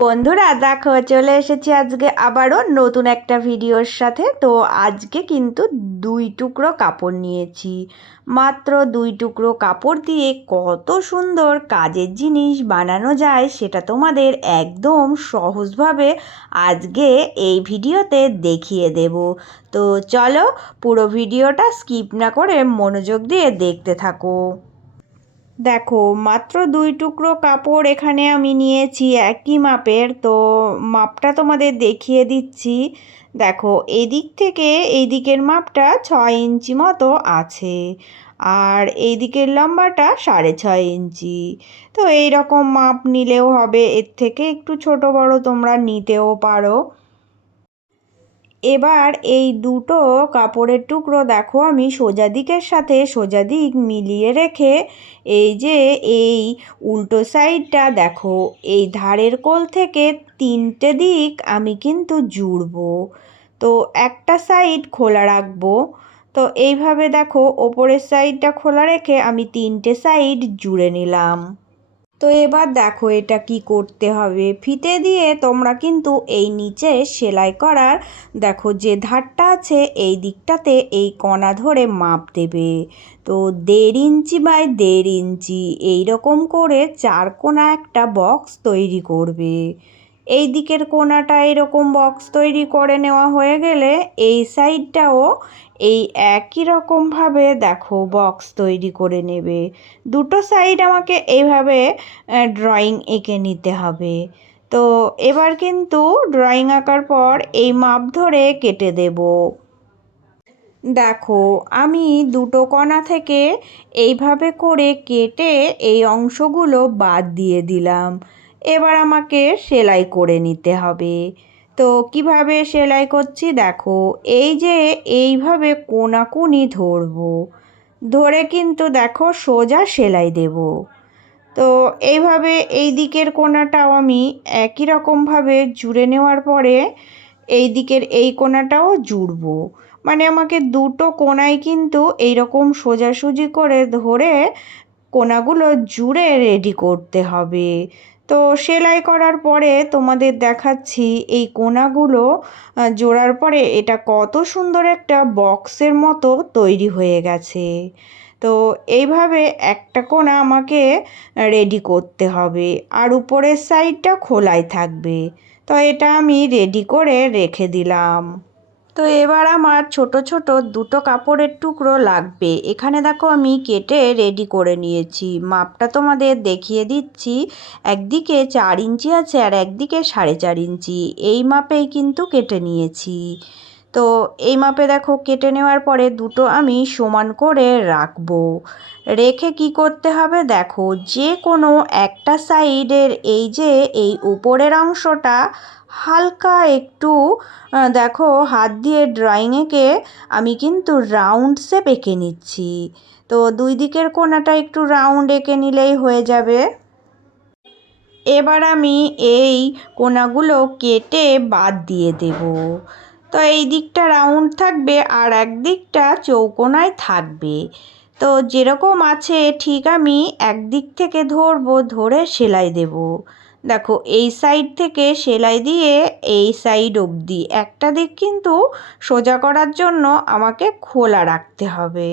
বন্ধুরা দেখো চলে এসেছি আজকে আবারও নতুন একটা ভিডিওর সাথে। তো আজকে কিন্তু 2 টুকরো কাপড় নিয়েছি। মাত্র 2 টুকরো কাপড় দিয়ে কত সুন্দর কাজের জিনিস বানানো যায় সেটা তোমাদের একদম সহজভাবে আজকে এই ভিডিওতে দেখিয়ে দেব। তো চলো পুরো ভিডিওটা স্কিপ না করে মনোযোগ দিয়ে দেখতে থাকো। দেখো মাত্র 2 টুকরো কাপড় এখানে আমি নিয়েছি একই মাপের। তো মাপটা তোমাদের দেখিয়ে দিচ্ছি। দেখো এদিক থেকে এই দিকের মাপটা 6 ইঞ্চি মতো আছে, আর এই দিকের লম্বাটা 6.5 ইঞ্চি। তো এই রকম মাপ নিলেও হবে, এর থেকে একটু ছোট বড় তোমরা নিতেও পারো। এবার এই দুটো কাপড়ের টুকরো দেখো আমি সোজা দিকের সাথে সোজা দিক মিলিয়ে রেখে এই যে এই উল্টো সাইডটা দেখো এই ধারের কোল থেকে 3টে দিক আমি কিন্তু জুড়বো। তো একটা সাইড খোলা রাখবো। তো এইভাবে দেখো ওপরের সাইডটা খোলা রেখে আমি 3টে সাইড জুড়ে নিলাম। তো এবার দেখো এটা কি করতে হবে, ফিতে দিয়ে তোমরা কিন্তু এই নিচে সেলাই করার দেখো যে ধারটা আছে এই দিকটাতে এই কোণা ধরে মাপ দেবে। তো 1.5 ইঞ্চি বাই 1.5 ইঞ্চি এইরকম করে 4 কোণা একটা বক্স তৈরি করবে। এই দিকের কোণাটা এরকম বক্স তৈরি করে নেওয়া হয়ে গেলে এই সাইডটাও এই একই রকমভাবে দেখো বক্স তৈরি করে নেবে। দুটো সাইড আমাকে এইভাবে ড্রয়িং এঁকে নিতে হবে। তো এবার কিন্তু ড্রয়িং আঁকার পর এই মাপ ধরে কেটে দেব। দেখো আমি দুটো কোণা থেকে এইভাবে করে কেটে এই অংশগুলো বাদ দিয়ে দিলাম। এবার আমাকে সেলাই করে নিতে হবে। তো কিভাবে সেলাই করছি দেখো, এই যে এইভাবে কোণাকুনি ধরবো, ধরে কিন্তু দেখো সোজা সেলাই দেব। তো এইভাবে এই দিকের কোণাটাও আমি একই রকমভাবে জুড়ে নেওয়ার পরে এই দিকের এই কোণাটাও জুড়বো। মানে আমাকে দুটো কোণায় কিন্তু এইরকম সোজাসুজি করে ধরে কোণাগুলো জুড়ে রেডি করতে হবে। তো সেলাই করার পরে তোমাদের দেখাচ্ছি এই কোণাগুলো জোড়ার পরে এটা কত সুন্দর একটা বক্সের মতো তৈরি হয়ে গেছে। তো এইভাবে একটা কোণা আমাকে রেডি করতে হবে, আর উপরের সাইডটা খোলাই থাকবে। তো এটা আমি রেডি করে রেখে দিলাম। তো এবার আমার ছোট ছোট দুটো কাপড়ের টুকরো লাগবে। এখানে দেখো আমি কেটে রেডি করে নিয়েছি, মাপটা তোমাদের দেখিয়ে দিচ্ছি। একদিকে 4 ইঞ্চি আছে আর একদিকে 4.5 ইঞ্চি, এই মাপেই কিন্তু কেটে নিয়েছি। তো এই মাপে দেখো কেটে নেওয়ার পরে দুটো আমি সমান করে রাখবো। রেখে কি করতে হবে দেখো, যে কোনো একটা সাইডের এই যে এই উপরের অংশটা হালকা একটু দেখো হাত দিয়ে ড্রয়িং এঁকে আমি কিন্তু রাউন্ড শেপ এঁকে নিচ্ছি। তো দুই দিকের কোণাটা একটু রাউন্ড এঁকে নিলেই হয়ে যাবে। এবার আমি এই কোণাগুলো কেটে বাদ দিয়ে দেব। তো এই দিকটা রাউন্ড থাকবে আর একদিকটা চৌকোনায় থাকবে। তো যেরকম আছে ঠিক আমি একদিক থেকে ধরবো, ধরে সেলাই দেব। দেখো এই সাইড থেকে সেলাই দিয়ে এই সাইড অবধি একটা দিক কিন্তু সোজা করার জন্য আমাকে খোলা রাখতে হবে।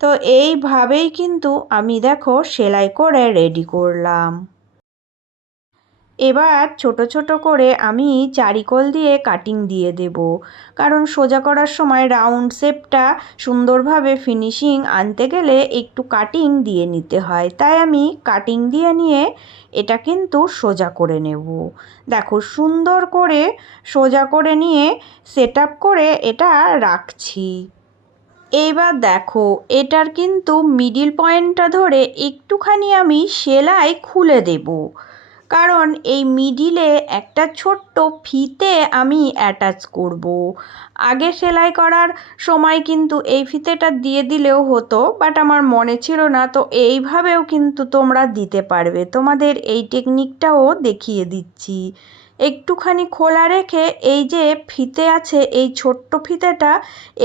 তো এইভাবেই কিন্তু আমি দেখো সেলাই করে রেডি করলাম। এবার ছোট ছোট করে আমি চারিকোল দিয়ে কাটিং দিয়ে দেব, কারণ সোজা করার সময় রাউন্ড শেপটা সুন্দরভাবে ফিনিশিং আনতে গেলে একটু কাটিং দিয়ে নিতে হয়। তাই আমি কাটিং দিয়ে নিয়ে এটা কিন্তু সোজা করে নেব। দেখো সুন্দর করে সোজা করে নিয়ে সেট আপ করে এটা রাখছি। এইবার দেখো এটার কিন্তু মিডিল পয়েন্টটা ধরে একটুখানি আমি সেলাই খুলে দেব, কারণ এই মিডিলে একটা ছোট্ট ফিতে আমি অ্যাটাচ করব। আগে সেলাই করার সময় কিন্তু এই ফিতেটা দিয়ে দিলেও হতো, বাট আমার মনে ছিল না। তো এইভাবেও কিন্তু তোমরা দিতে পারবে, তোমাদের এই টেকনিকটাও দেখিয়ে দিচ্ছি। একটুখানি খোলা রেখে এই যে ফিতে আছে এই ছোট্ট ফিতেটা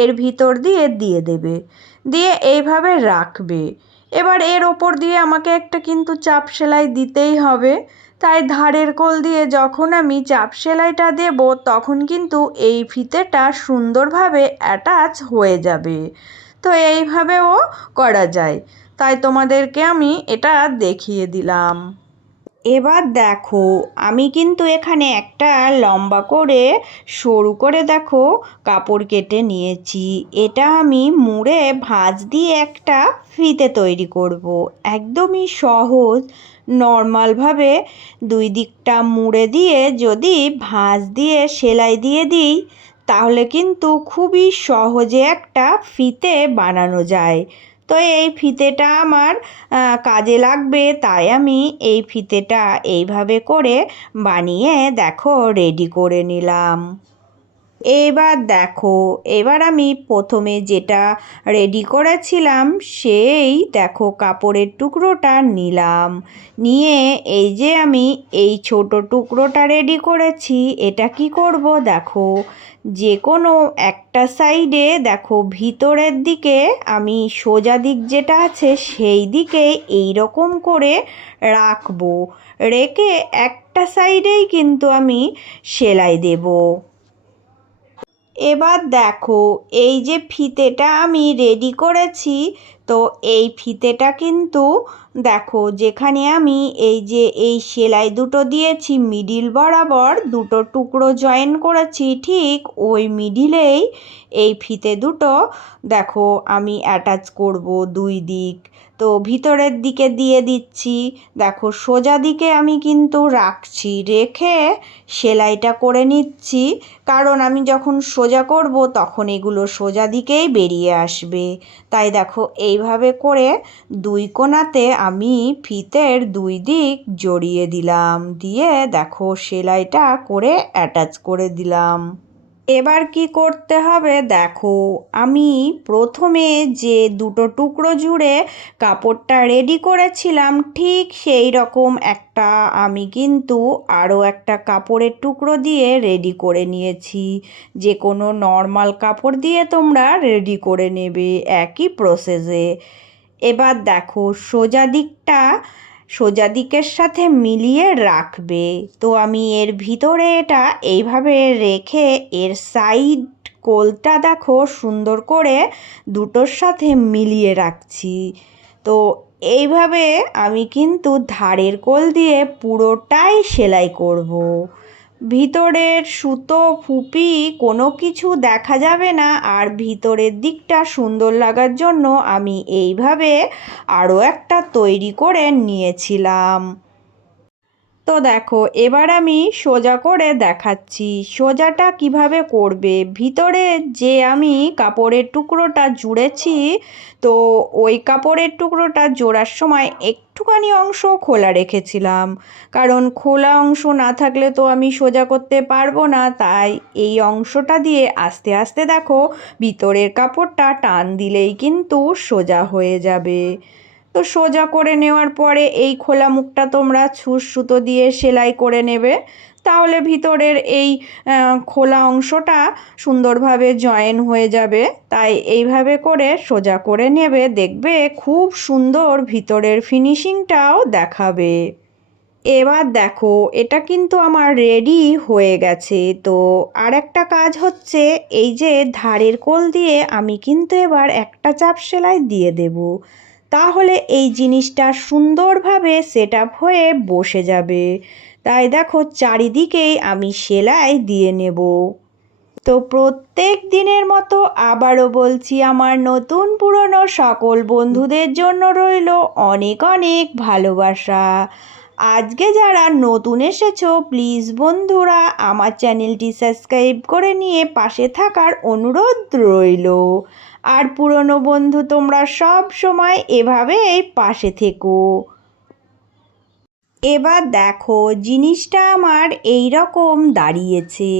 এর ভিতর দিয়ে দিয়ে দেবে, দিয়ে এইভাবে রাখবে। এবার এর ওপর দিয়ে আমাকে একটা কিন্তু চাপ সেলাই দিতেই হবে। তাই ধারের কোল দিয়ে যখন আমি চাপ সেলাইটা দেব তখন কিন্তু এই ফিতেটা সুন্দরভাবে অ্যাটাচ হয়ে যাবে। তো এইভাবেও করা যায়, তাই তোমাদেরকে আমি এটা দেখিয়ে দিলাম। এবার দেখো আমি কিন্তু এখানে একটা লম্বা করে সরু করে দেখো কাপড় কেটে নিয়েছি। এটা আমি মুড়ে ভাঁজ দিয়ে একটা ফিতে তৈরি করব। একদমই সহজ, নর্মালভাবে দুই দিকটা মুড়ে দিয়ে যদি ভাঁজ দিয়ে সেলাই দিয়ে দিই তাহলে কিন্তু খুবই সহজে একটা ফিতে বানানো যায়। তো এই ফিতেটা আমার কাজে লাগবে, তাই আমি এই ফিতেটা এইভাবে করে বানিয়ে দেখো রেডি করে নিলাম। এবার আমি প্রথমে যেটা রেডি করেছিলাম সেই দেখো কাপড়ের টুকরোটা নিলাম, নিয়ে এই যে আমি এই ছোট টুকরোটা রেডি করেছি এটা কি করব দেখো যে কোনো একটা সাইডে দেখো ভিতরের দিকে আমি সোজা দিক যেটা আছে সেই দিকে এই রকম করে রাখবো, রেখে একটা সাইডেই কিন্তু আমি সেলাই দেব। এবার দেখো এই যে ফিতেটা আমি রেডি করেছি, তো এই ফিতেটা কিন্তু দেখো যেখানে আমি এই যে এই সেলাই দুটো দিয়েছি মিডিল বরাবর দুটো টুকরো জয়েন করেছি, ঠিক ওই মিডিলেই এই ফিতে দুটো দেখো আমি অ্যাটাচ করব দুই দিক। তো ভিতরের দিকে দিয়ে দিচ্ছি, দেখো সোজা দিকে আমি কিন্তু রাখছি, রেখে সেলাইটা করে নিচ্ছি, কারণ আমি যখন সোজা করব তখন এগুলো সোজা দিকেই বেরিয়ে আসবে। তাই দেখো এইভাবে করে দুই কোণাতে আমি ফিতের দুই দিক জড়িয়ে দিলাম, দিয়ে দেখো সেলাইটা করে অ্যাটাচ করে দিলাম। এবার কি করতে হবে দেখো আমি প্রথমে যে দুটো টুকরো জুড়ে কাপড়টা রেডি করেছিলাম ঠিক সেই রকম একটা আমি কিন্তু আরও একটা কাপড়ের টুকরো দিয়ে রেডি করে নিয়েছি। যে কোনো নর্মাল কাপড় দিয়ে তোমরা রেডি করে নেবে একই প্রসেসে। এবার দেখো সোজা দিকের সাথে মিলিয়ে রাখবে। তো আমি এর ভিতরে এটা এইভাবে রেখে এর সাইড কোলটা দেখো সুন্দর করে দুটোর সাথে মিলিয়ে রাখছি। তো এইভাবে আমি কিন্তু ধারের কোল দিয়ে পুরোটাই সেলাই করব। ভিতরের সুতো ফুপি কোনো কিছু দেখা যাবে না, আর ভিতরের দিকটা সুন্দর লাগার জন্য আমি এইভাবে আরও একটা তৈরি করে নিয়েছিলাম। তো দেখো এবার আমি সোজা করে দেখাচ্ছি সোজাটা কিভাবে করবে। ভিতরে যে আমি কাপড়ের টুকরোটা জুড়েছি, তো ওই কাপড়ের টুকরোটা জোড়ার সময় একটুখানি অংশ খোলা রেখেছিলাম, কারণ খোলা অংশ না থাকলে তো আমি সোজা করতে পারবো না। তাই এই অংশটা দিয়ে আস্তে আস্তে দেখো ভিতরের কাপড়টা টান দিলেই কিন্তু সোজা হয়ে যাবে। তো সোজা করে নেওয়ার পরে এই খোলা মুখটা তোমরা ছুঁচ সুতো দিয়ে সেলাই করে নেবে, তাহলে ভিতরের এই খোলা অংশটা সুন্দরভাবে জয়েন হয়ে যাবে। তাই এইভাবে করে সোজা করে নেবে, দেখবে খুব সুন্দর ভিতরের ফিনিশিংটাও দেখাবে। এবার দেখো এটা কিন্তু আমার রেডি হয়ে গেছে। তো আর একটা কাজ হচ্ছে এই যে ধারের কোল দিয়ে আমি কিন্তু এবার একটা চাপ সেলাই দিয়ে দেব, তাহলে এই জিনিসটা সুন্দরভাবে সেট আপ হয়ে বসে যাবে। তাই দেখো চারিদিকেই আমি সেলাই দিয়ে নেব। তো প্রত্যেক দিনের মতো আবারও বলছি আমার নতুন পুরনো সকল বন্ধুদের জন্য রইল অনেক অনেক ভালোবাসা। আজকে যারা নতুন এসেছো প্লিজ বন্ধুরা আমার চ্যানেলটি সাবস্ক্রাইব করে নিয়ে পাশে থাকার অনুরোধ রইল। আর পুরনো বন্ধু তোমরা সব সময় এভাবেই পাশে থেকো। এবার দেখো জিনিসটা আমার এই রকম দাঁড়িয়েছে।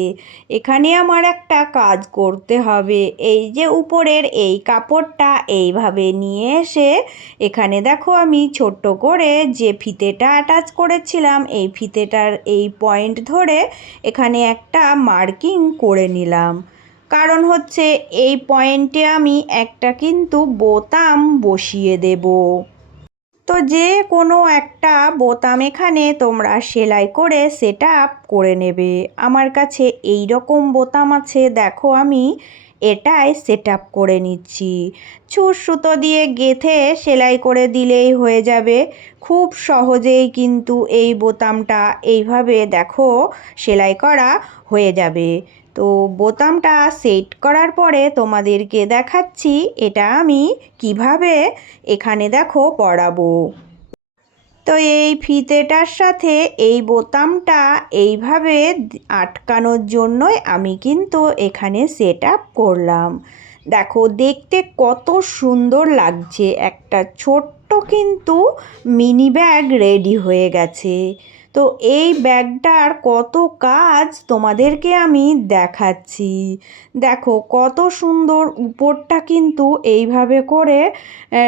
এখানে আমার একটা কাজ করতে হবে। এই যে উপরের এই কাপড়টা এইভাবে নিয়ে এসে এখানে দেখো আমি ছোট্ট করে যে ফিতেটা অ্যাটাচ করেছিলাম এই ফিতেটার এই পয়েন্ট ধরে এখানে একটা মার্কিং করে নিলাম, কারণ হচ্ছে এই পয়েন্টে আমি একটা কিন্তু বোতাম বসিয়ে দেব। তো যে কোনো একটা বোতাম এখানে তোমরা সেলাই করে সেট আপ করে নেবে। আমার কাছে এই রকম বোতাম আছে, দেখো আমি এটাই সেট আপ করে নিচ্ছি। ছুঁচ সুতো দিয়ে গেঁথে সেলাই করে দিলেই হয়ে যাবে। খুব সহজেই কিন্তু এই বোতামটা এইভাবে দেখো সেলাই করা হয়ে যাবে। তো বোতামটা সেট করার পরে তোমাদেরকে দেখাচ্ছি এটা আমি কিভাবে এখানে দেখো পরাবো। তো এই ফিতেটার সাথে এই বোতামটা এইভাবে আটকানোর জন্যই আমি কিন্তু এখানে সেট আপ করলাম। দেখো দেখতে কত সুন্দর লাগছে, একটা ছোট্ট কিন্তু মিনি ব্যাগ রেডি হয়ে গেছে। তো এই ব্যাগটার কত কাজ তোমাদেরকে আমি দেখাচ্ছি। দেখো কত সুন্দর, উপরটা কিন্তু এইভাবে করে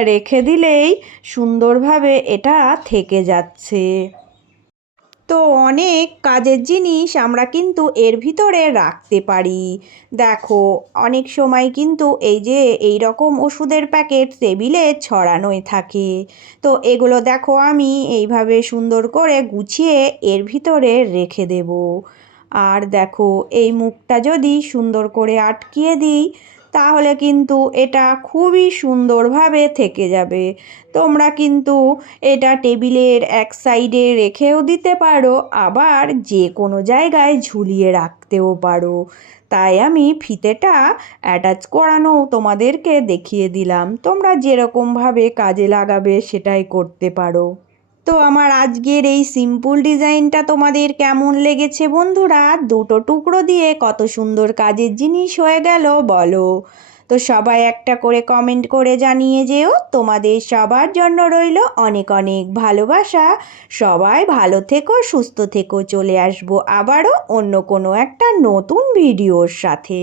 রেখে দিলেই সুন্দরভাবে এটা থেকে যাচ্ছে। তো অনেক কাজের জিনিস আমরা কিন্তু এর ভিতরে রাখতে পারি। দেখো অনেক সময় কিন্তু এই যে এই রকম ওষুধের প্যাকেট টেবিলে ছড়ানোই থাকে। তো এগুলো দেখো আমি এইভাবে সুন্দর করে গুছিয়ে এর ভিতরে রেখে দেব। আর দেখো এই মুখটা যদি সুন্দর করে আটকিয়ে দিই তাহলে কিন্তু এটা খুবই সুন্দরভাবে থেকে যাবে। তোমরা কিন্তু এটা টেবিলের এক সাইডে রেখেও দিতে পারো, আবার যে কোনো জায়গায় ঝুলিয়ে রাখতেও পারো। তাই আমি ফিতেটা অ্যাটাচ করানো তোমাদেরকে দেখিয়ে দিলাম, তোমরা যেরকমভাবে কাজে লাগাবে সেটাই করতে পারো। তো আমার আজকের এই সিম্পল ডিজাইনটা তোমাদের কেমন লেগেছে বন্ধুরা? দুটো টুকরো দিয়ে কত সুন্দর কাজের জিনিস হয়ে গেল বলো। তো সবাই একটা করে কমেন্ট করে জানিয়ে যেও। তোমাদের সবার জন্য রইল অনেক অনেক ভালোবাসা। সবাই ভালো থেকো, সুস্থ থেকো। চলে আসবো আবারও অন্য কোনো একটা নতুন ভিডিওর সাথে।